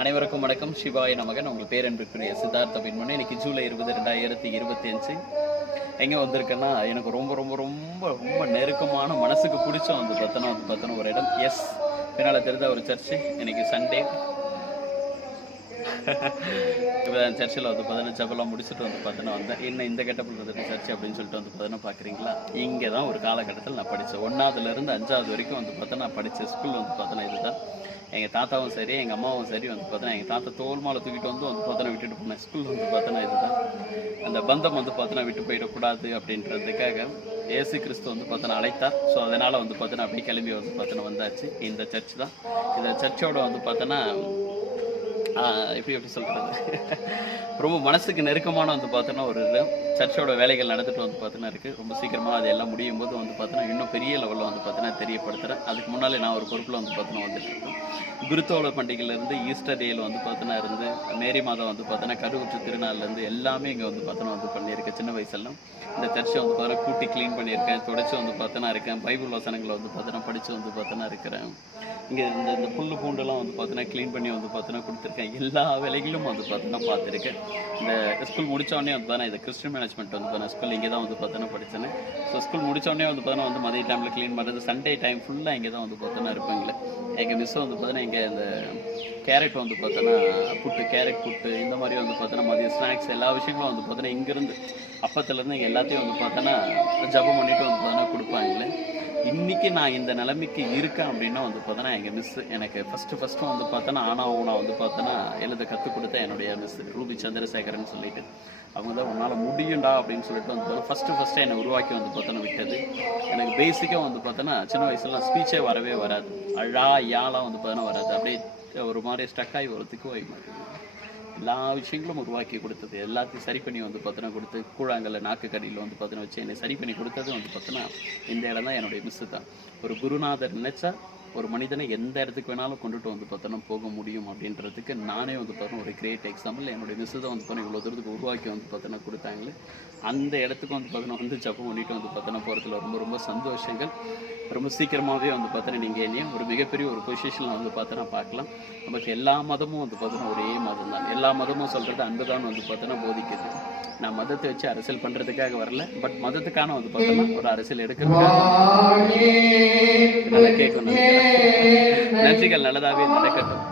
அனைவருக்கும் வணக்கம். சிவாய நமகன். உங்கள் பேரன்பிற்குரிய சித்தார்த்த பின்மணி. இன்னைக்கு ஜூலை 20, 2025 எங்கே வந்திருக்கேன்னா, எனக்கு ரொம்ப ரொம்ப ரொம்ப ரொம்ப நெருக்கமான மனசுக்கு பிடிச்ச பார்த்தோன்னா ஒரு இடம். எஸ், பின்னால் தெரிந்த ஒரு சர்ச்சு. இன்னைக்கு சண்டே. இப்போ சர்ச்சில் பார்த்தீங்கன்னா ஜபெல்லாம் முடிச்சுட்டு பார்த்தோன்னா வந்தேன். என்ன இந்த கெட்டப்பில் வந்துட்டு சர்ச்சு அப்படின்னு சொல்லிட்டு பார்த்தோன்னா பார்க்குறீங்களா, இங்கே தான் ஒரு காலகட்டத்தில் நான் படித்தேன். 1ஆவதுலேருந்து 5ஆவது வரைக்கும் பார்த்தோன்னா நான் படித்த ஸ்கூல் பார்த்தோன்னா இதுதான். எங்கள் தாத்தாவும் சரி, எங்கள் அம்மாவும் சரி பார்த்தோன்னா, எங்கள் தாத்தா தோல் மாலை தூக்கிட்டு பார்த்தோன்னா விட்டுட்டு போனேன். ஸ்கூல் பார்த்தோன்னா இதுதான். அந்த பந்தம் பார்த்தோன்னா விட்டு போயிடக்கூடாது அப்படின்றதுக்காக ஏசு கிறிஸ்து பார்த்தோன்னா அழைத்தார். ஸோ அதனால் பார்த்தோன்னா அப்படியே கிளம்பி பார்த்தோன்னா வந்தாச்சு. இந்த சர்ச் தான். இந்த சர்ச்சோட பார்த்தோன்னா எப்படி சொல்கிறது, ரொம்ப மனசுக்கு நெருக்கமான பார்த்தோன்னா ஒரு இது. சர்ச்சோட வேலைகள் நடந்துட்டு பார்த்தோன்னா இருக்குது. ரொம்ப சீக்கிரமாக அது எல்லாம் முடியும் போது பார்த்தோன்னா இன்னும் பெரிய லெவலில் பார்த்தோன்னா தெரியப்படுத்துகிறேன். அதுக்கு முன்னாலே நான் ஒரு பொறுப்பில் பார்த்தோன்னா வந்துட்டு இருக்கேன். குருத்தோட பண்டிகையிலேருந்து ஈஸ்டர் டேயில் பார்த்தோன்னா இருந்து மேரி மாதம் பார்த்தோன்னா கருவுற்று திருநாள்லேருந்து எல்லாமே இங்கே பார்த்தோன்னா பண்ணியிருக்கேன். சின்ன வயசுலாம் இந்த சர்ச்சை பார்த்தோன்னா கூட்டி க்ளீன் பண்ணியிருக்கேன், தொடச்சி பார்த்தோன்னா இருக்கேன். பைபிள் வசனங்களை பார்த்தோன்னா படித்து பார்த்தோன்னா இருக்கிறேன். இங்கே இந்த புல் பூண்டெல்லாம் பார்த்தோன்னா க்ளீன் பண்ணி பார்த்தோன்னா கொடுத்துருக்கேன். எல்லா வேலைகளும் பார்த்தோன்னா பார்த்துருக்கேன். இந்த ஸ்கூல் முடித்தோடனே பார்த்தோன்னா இது கிறிஸ்டின் மேனேஜ்மெண்ட் பார்த்தோன்னா ஸ்கூல் இங்கே தான் பார்த்தோன்னா படித்தேன். ஸோ ஸ்கூல் முடித்தோடனே பார்த்தோன்னா மதிய டைமில் க்ளீன் பண்ணுறது, சண்டே டைம் ஃபுல்லாக இங்கே தான் பார்த்தோன்னா இருப்பாங்களே. எங்கள் மிஸ் பார்த்தோன்னா இங்கே இந்த கேரட் பார்த்தோன்னா கேரட் புட்டு இந்த மாதிரி பார்த்தோன்னா மதியம் ஸ்நாக்ஸ் எல்லா விஷயங்களும் பார்த்தோன்னா இங்கேருந்து அப்பத்துலேருந்து இங்கே எல்லாத்தையும் பார்த்தோன்னா ஜபம் பண்ணிவிட்டு பார்த்தோன்னா கொடுப்பாங்களே. இன்றைக்கி நான் இந்த நிலைமைக்கு இருக்கேன் அப்படின்னா பார்த்தோன்னா எங்கள் மிஸ்ஸு எனக்கு ஃபஸ்ட்டு பார்த்தோன்னா ஆனா பார்த்தோன்னா எழுத கற்றுக் கொடுத்த என்னுடைய மிஸ் ரூபி சந்திரசேகரன் சொல்லிட்டு, அவங்க தான் உன்னால் முடியும்டா அப்படின்னு சொல்லிட்டு ஃபஸ்ட்டு என்னை உருவாக்கி பார்த்தோன்னா விட்டது. எனக்கு பேசிக்காக பார்த்தோன்னா சின்ன வயசுலாம் ஸ்பீச்சே வரவே வராது. யாலாம் பார்த்தோன்னா வராது. அப்படியே ஒரு மாதிரி ஸ்டக்காகி ஒரு திக்குவாய் மாதிரி எல்லா விஷயங்களும் உருவாக்கி கொடுத்தது, எல்லாத்தையும் சரி பண்ணி பார்த்தோன்னா கொடுத்து கூழாங்கல்ல நாக்கு கடியில் பார்த்தோன்னா வச்சு என்னை சரி பண்ணி கொடுத்தது பார்த்தோன்னா இந்த இடம் தான். என்னுடைய மிஸ்ஸு தான். ஒரு குருநாதர் நினைச்சா ஒரு மனிதனை எந்த இடத்துக்கு வேணாலும் கொண்டுட்டு பார்த்தோன்னா போக முடியும் அப்படின்றதுக்கு நானே பார்த்தோன்னா ஒரு கிரேட் எக்ஸாம்பிள். என்னுடைய மிஸ்ஸு தான் பார்த்தோன்னா இவ்வளோ தூரத்துக்கு உருவாக்கி பார்த்தோன்னா கொடுத்தாங்களே. அந்த இடத்துக்கு பார்த்தோன்னா ஜப்பம் பண்ணிட்டு பார்த்தோன்னா போகிறதுல ரொம்ப ரொம்ப சந்தோஷங்கள். ரொம்ப சீக்கிரமாகவே பார்த்தோன்னா நீங்கள் என்னையும் ஒரு மிகப்பெரிய ஒரு பொசிஷனில் பார்த்தோன்னா பார்க்கலாம். நமக்கு எல்லா மதமும் பார்த்தோன்னா ஒரே மதம் தான். எல்லா மதமும் சொல்கிறது அன்பு தான் பார்த்தோன்னா போதிக்குது. நான் மதத்தை வச்சு அரசியல் பண்ணுறதுக்காக வரல, பட் மதத்துக்கான பார்த்தோன்னா ஒரு அரசியல் எடுக்கிறதுக்காக நல்லா கேட்கணும். நன்றிகள். நல்லதாகவே நடக்கட்டும்.